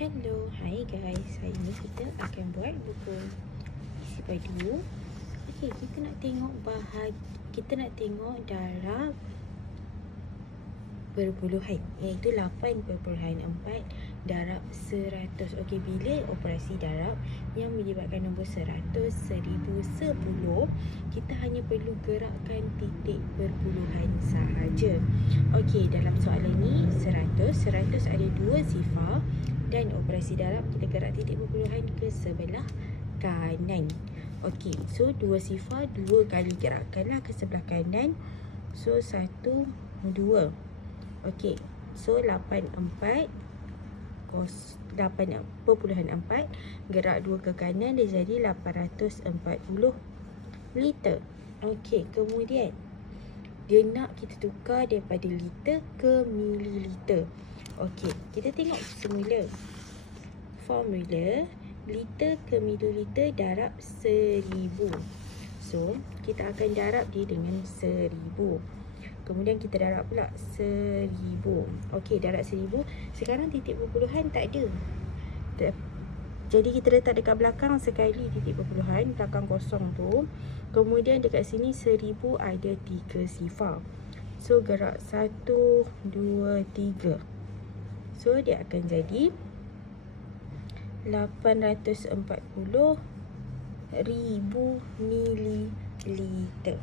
Hello, hi guys. Hari ni kita akan buat buku isi padu. Okey, kita nak tengok darab perpuluhan, iaitu 8.4 darab 100. Okey, bila operasi darab yang menyebabkan nombor 100, 1000, 10, kita hanya perlu gerakkan titik perpuluhan sahaja. Okey, dalam soalan ni 100 ada dua sifar dan operasi darab kita gerak titik perpuluhan ke sebelah kanan. Okey, so dua sifar dua kali gerakkanlah ke sebelah kanan. So 1, 2. Okey, so 8.4 gerak 2 ke kanan, dia jadi 840 liter. Okey, kemudian dia nak kita tukar daripada liter ke mililiter. Okey, kita tengok semula formula liter ke mililiter darab 1000. So, kita akan darab dia dengan 1000. Kemudian kita darab pula 1000. Okey, darab 1000. Sekarang titik perpuluhan tak ada. Jadi kita letak dekat belakang sekali titik perpuluhan, belakang kosong tu. Kemudian dekat sini 1000 ada 3 sifar. So, gerak 1, 2, 3. So, dia akan jadi 840,000 mililiter.